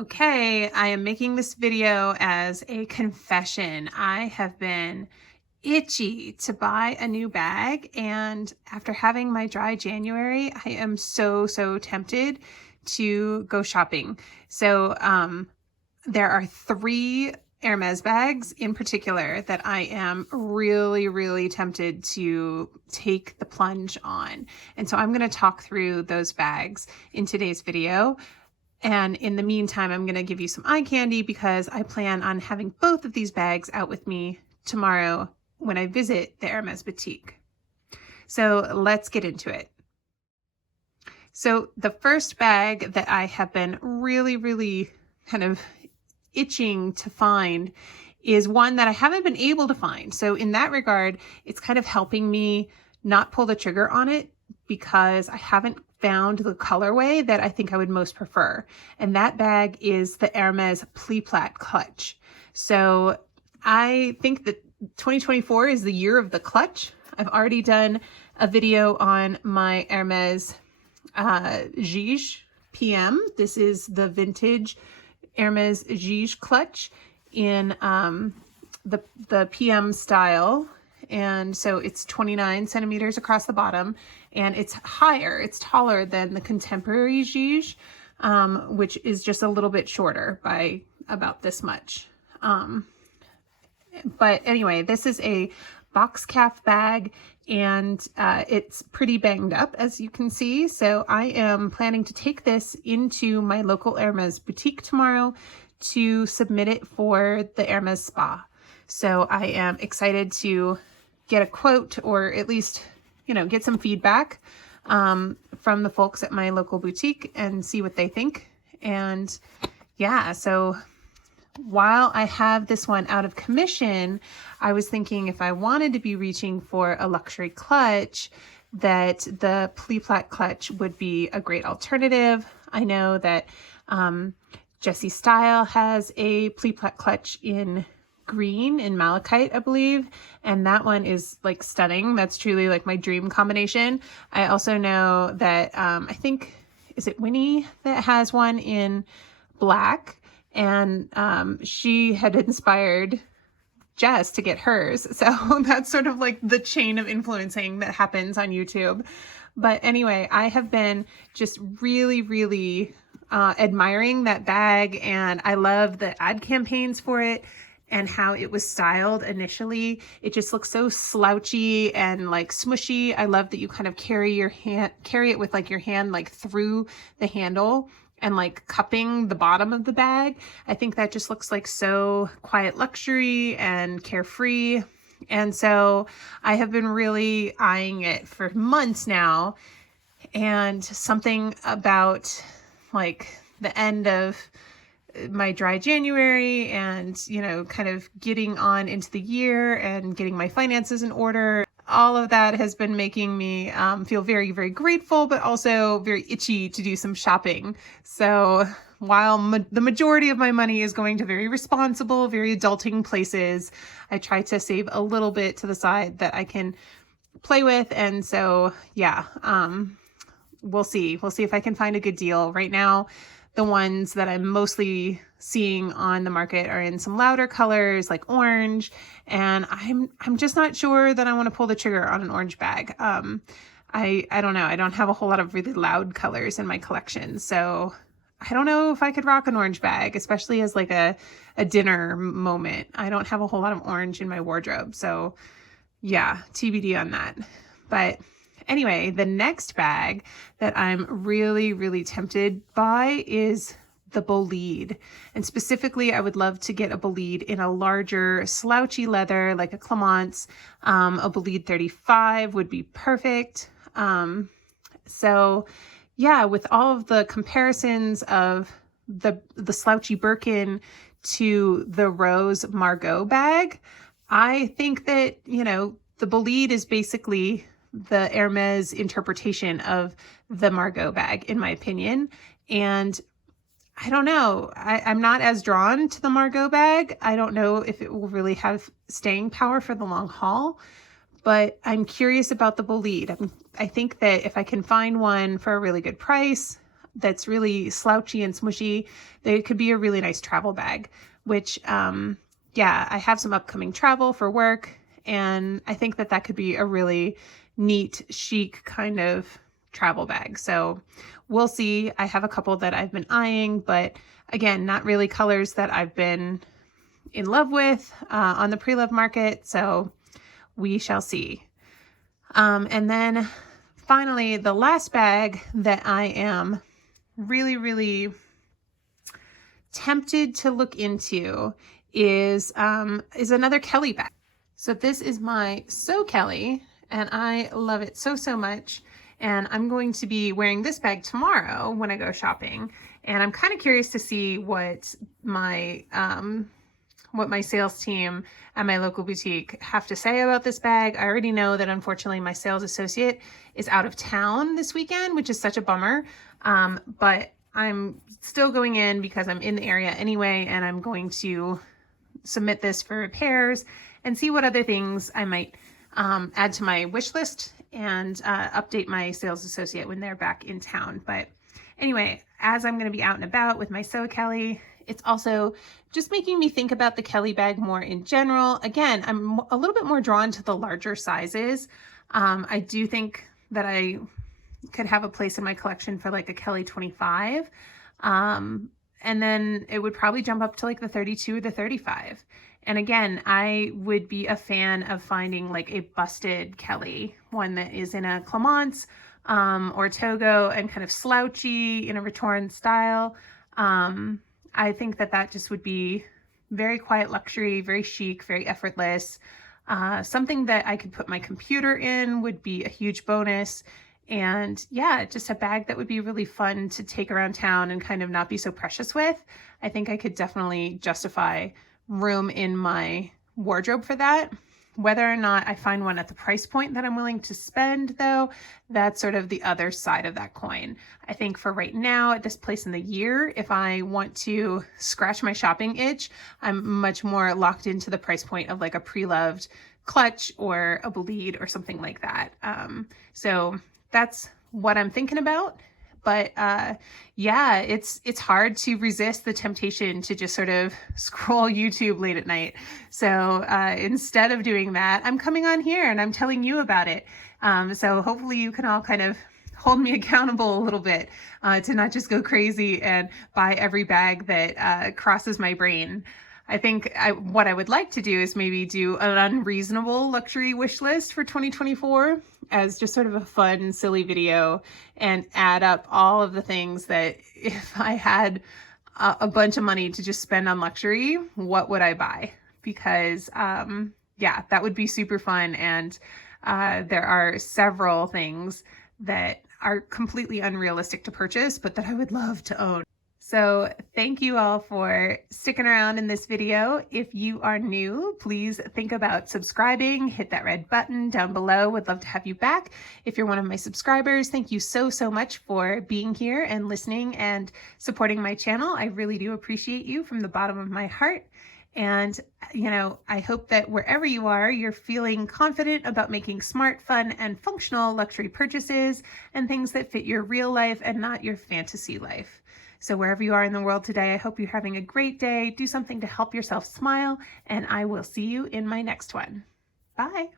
Okay, I am making this video as a confession. I have been itchy to buy a new bag, and after having my dry January, I am so tempted to go shopping. So there are three Hermes bags in particular that I am really tempted to take the plunge on. And so I'm going to talk through those bags in today's video. And in the meantime, I'm going to give you some eye candy because I plan on having both of these bags out with me tomorrow when I visit the Hermes boutique. So let's get into it. So the first bag that I have been really kind of itching to find is one that I haven't been able to find. So in that regard, it's kind of helping me not pull the trigger on it because I haven't found the colorway that I think I would most prefer. And that bag is the Hermes Pliplat clutch. So I think that 2024 is the year of the clutch. I've already done a video on my Hermes Ahhhh PM. This is the vintage Hermes Ahhhh clutch in the PM style. And so it's 29 centimeters across the bottom, and it's higher, it's taller than the contemporary Ahhhh, which is just a little bit shorter by about this much. But anyway, this is a box calf bag, and it's pretty banged up, as you can see. So I am planning to take this into my local Hermes boutique tomorrow to submit it for the Hermes spa. So I am excited to get a quote, or at least, get some feedback from the folks at my local boutique and see what they think. And yeah, so while I have this one out of commission, I was thinking if I wanted to be reaching for a luxury clutch, that the Pliplat clutch would be a great alternative. I know that Jessie Style has a Pliplat clutch in green, in malachite, I believe, and that one is like stunning. That's truly like my dream combination. I also know that I think, is it Winnie that has one in black, and she had inspired Jess to get hers. So that's sort of like the chain of influencing that happens on YouTube. But anyway, I have been just really admiring that bag, and I love the ad campaigns for it and how it was styled initially. It just looks so slouchy and like smushy. I love that you kind of carry it with like your hand like through the handle and like cupping the bottom of the bag. I think that just looks like so quiet luxury and carefree. And so I have been really eyeing it for months now. And something about like the end of my dry January and, kind of getting on into the year and getting my finances in order, all of that has been making me feel very grateful, but also very itchy to do some shopping. So while the majority of my money is going to very responsible, very adulting places, I try to save a little bit to the side that I can play with. And so, yeah, we'll see. We'll see if I can find a good deal. Right now, the ones that I'm mostly seeing on the market are in some louder colors like orange, and I'm just not sure that I want to pull the trigger on an orange bag. I don't know. I don't have a whole lot of really loud colors in my collection, so I don't know if I could rock an orange bag, especially as like a dinner moment. I don't have a whole lot of orange in my wardrobe, so yeah, TBD on that. But anyway, the next bag that I'm really tempted by is the bolide. And specifically, I would love to get a bolide in a larger slouchy leather, like a Clemence. A bolide 35 would be perfect. So yeah, with all of the comparisons of the slouchy Birkin to the Rose Margot bag, I think that, the bolide is basically the Hermes interpretation of the Margot bag, in my opinion. And I don't know, I'm not as drawn to the Margot bag. I don't know if it will really have staying power for the long haul, but I'm curious about the bolide. I think that if I can find one for a really good price, that's really slouchy and smushy, they could be a really nice travel bag, which, yeah, I have some upcoming travel for work, and I think that that could be a really neat, chic kind of travel bag. So we'll see. I have a couple that I've been eyeing, but again, not really colors that I've been in love with on the pre-loved market. So we shall see. And then finally, the last bag that I am really, really tempted to look into is another Kelly bag. So this is my So Kelly, and I love it so, so much. And I'm going to be wearing this bag tomorrow when I go shopping. And I'm kind of curious to see what my sales team at my local boutique have to say about this bag. I already know that unfortunately my sales associate is out of town this weekend, which is such a bummer. But I'm still going in because I'm in the area anyway, and I'm going to submit this for repairs and see what other things I might add to my wish list and update my sales associate when they're back in town. But anyway, as I'm going to be out and about with my So Kelly, it's also just making me think about the Kelly bag more in general. Again, I'm a little bit more drawn to the larger sizes. I do think that I could have a place in my collection for like a Kelly 25. And then it would probably jump up to like the 32 or the 35. And again, I would be a fan of finding like a busted Kelly, one that is in a Clemence or Togo and kind of slouchy in a Retourin style. I think that that just would be very quiet luxury, very chic, very effortless. Something that I could put my computer in would be a huge bonus. And yeah, just a bag that would be really fun to take around town and kind of not be so precious with. I think I could definitely justify room in my wardrobe for that. Whether or not I find one at the price point that I'm willing to spend, though, that's sort of the other side of that coin. I think for right now, at this place in the year, if I want to scratch my shopping itch, I'm much more locked into the price point of like a pre-loved clutch or a bolide or something like that. So that's what I'm thinking about. But yeah, it's hard to resist the temptation to just sort of scroll YouTube late at night. So instead of doing that, I'm coming on here and I'm telling you about it. So hopefully you can all kind of hold me accountable a little bit to not just go crazy and buy every bag that crosses my brain. I think what I would like to do is maybe do an unreasonable luxury wish list for 2024 as just sort of a fun, silly video, and add up all of the things that if I had a bunch of money to just spend on luxury, what would I buy? Because yeah, that would be super fun. And there are several things that are completely unrealistic to purchase, but that I would love to own. So thank you all for sticking around in this video. If you are new, please think about subscribing, hit that red button down below. Would love to have you back. If you're one of my subscribers, thank you so, so much for being here and listening and supporting my channel. I really do appreciate you from the bottom of my heart. And, you know, I hope that wherever you are, you're feeling confident about making smart, fun, and functional luxury purchases and things that fit your real life and not your fantasy life. So wherever you are in the world today, I hope you're having a great day. Do something to help yourself smile, and I will see you in my next one. Bye.